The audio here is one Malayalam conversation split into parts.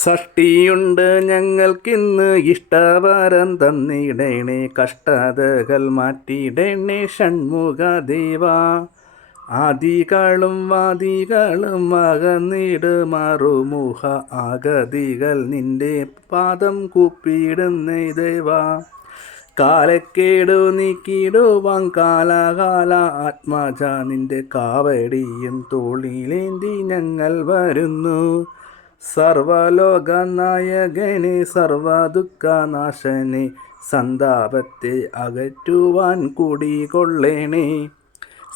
ഷഷ്ടിയുണ്ട് ഞങ്ങൾക്കിന്ന് ഇഷ്ടവരം തന്നിടണേ, കഷ്ടതകൾ മാറ്റിയിടണേ ഷൺമുഖദേവാ. ആദികളും വാദികളും അകന്നിട് മറുമുഖ ആഗതികൾ നിന്റെ പാദം കൂപ്പിയിടുന്നേ ദേവാ. കാലക്കേടു നീക്കിടുവാൻ കാലാകാല ആത്മജ നിന്റെ കാവടിയും തോളിലേന്തി ഞങ്ങൾ വരുന്നു. സർവലോക നായകനെ സർവദുഃഖനാശനെ സന്താപത്തെ അകറ്റുവാൻ കുടികൊള്ളണേ.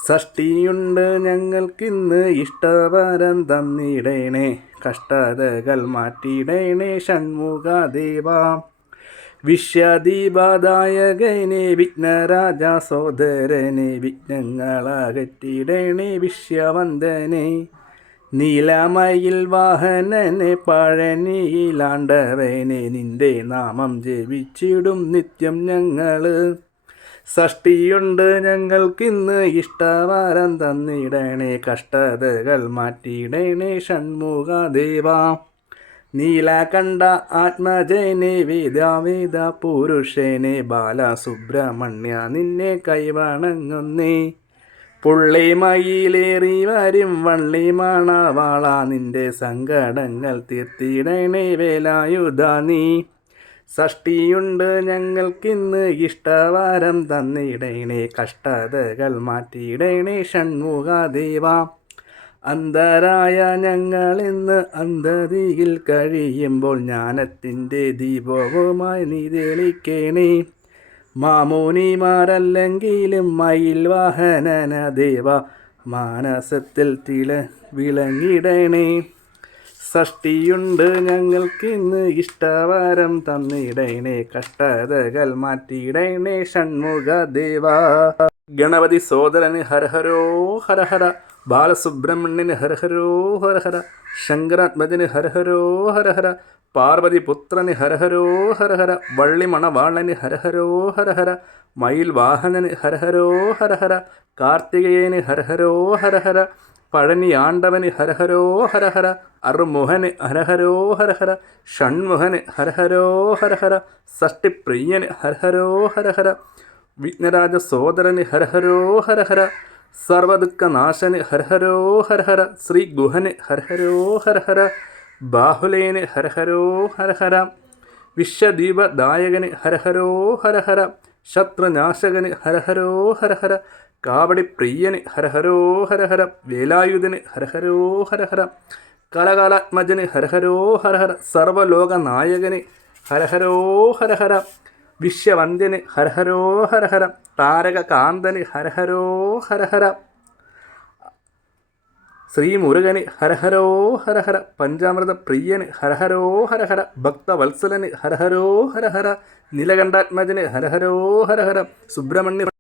ഷഷ്ടിയുണ്ട് ഞങ്ങൾക്കിന്ന് ഇഷ്ടവരം തന്നിടണേ, കഷ്ടതകൾ മാറ്റിയിടണേ ഷൺമുഖദേവാ. വിശ്വദീപദായകനെ വിഘ്നരാജ സോദരനെ വിഘ്നങ്ങളകറ്റിയിടണേ വിശ്വവന്ദനെ. നീലമയിൽ വാഹനനെ പഴനിയിലാണ്ടവനെ നിന്റെ നാമം ജപിച്ചിടും നിത്യം ഞങ്ങൾ. ഷഷ്ടിയുണ്ട് ഞങ്ങൾക്കിന്ന് ഇഷ്ടവരം തന്നിടണേ, കഷ്ടതകൾ മാറ്റിയിടണേ ഷൺമുഖദേവാ. നീലകണ്ഠ ആത്മജനെ വേദാവേദ പുരുഷനെ ബാലസുബ്രഹ്മണ്യ നിന്നെ കൈവണങ്ങുന്നേ. പുള്ളിമയിലേറി വരും വള്ളി മണവാള നിന്റെ സങ്കടങ്ങൾ തീർത്തിടണേ വേലായുധ നീ. ഷഷ്ടിയുണ്ട് ഞങ്ങൾക്കിന്ന് ഇഷ്ടവരം തന്നിടണേ, കഷ്ടതകൾ മാറ്റിയിടണേ ഷൺമുഖദേവാ. അന്ധരായ ഞങ്ങളിന്ന് അന്ധതയിൽ കഴിയുമ്പോൾ ജ്ഞാനത്തിൻ്റെ ദീപവുമായി നീ തെളിക്കണേ. മാമുനിമാരല്ലെങ്കിലും മയിൽ വാഹനന ദേവ മാനസത്തിൽ വിളങ്ങിടണേ. ഷഷ്ടിയുണ്ട് ഞങ്ങൾക്കിന്ന് ഇഷ്ടവരം തന്നിടണേ, കഷ്ടതകൾ മാറ്റിയിടണേ ഷൺമുഖദേവാ. ഗണപതി സോദരന് ഹരഹരോ ഹരഹര, ബാലസുബ്രഹ്മണ്യന് ഹരഹരോ ഹരഹര, ശങ്കരാത്മജന് ഹരഹരോ ഹരഹര, പാർവതി പുത്രന് ഹരഹരോ ഹരഹര, വള്ളി മണവാളന് ഹരഹരോ ഹരഹര, മയിൽ വാഹനന് ഹരഹരോ ഹരഹര, കാർത്തികേയന് ഹരഹരോ ഹരഹര, പഴനി ആണ്ടവന് ഹരഹരോ ഹരഹര, അറുമുഖന് ഹരഹരോ ഹരഹര, ഷൺമുഖന് ഹരഹരോ ഹരഹര, ഷഷ്ടിപ്രിയന് ഹരഹരോ ഹരഹര, വിഘ്നരാജ സോദരന് ഹരഹരോ ഹരഹര, സർവദുഃഖനാശന് ഹരഹരോ ഹരഹര, ശ്രീ ഗുഹന് ഹരഹരോ ഹരഹര, ബാഹുലേന് ഹരഹരോ ഹരഹര, വിശ്വദീപദായകന് ഹരഹരോ ഹരഹര, ശത്രുനാശകന് ഹരഹരോ ഹരഹര, കാവടിപ്രിയന് ഹരഹരോ ഹരഹര, വേലായുധന് ഹരഹരോ ഹരഹര, കലകാലാത്മജന് ഹരഹരോ ഹരഹര, സർവലോകനായകന് ഹരഹരോ ഹരഹര, വിശ്വവന്ദ്യന് ഹരഹരോ ഹരഹര, താരകകാന്തന് ഹരഹരോ ഹരഹര, ശ്രീമുരുകന് ഹരഹരോ ഹരഹര, പഞ്ചാമൃത പ്രിയന് ഹരഹരോ ഹരഹര, ഭക്തവത്സലന് ഹരഹരോ ഹരഹര, നീലകണ്ഠാത്മജന് ഹരഹരോ ഹരഹര, സുബ്രഹ്മണ്യ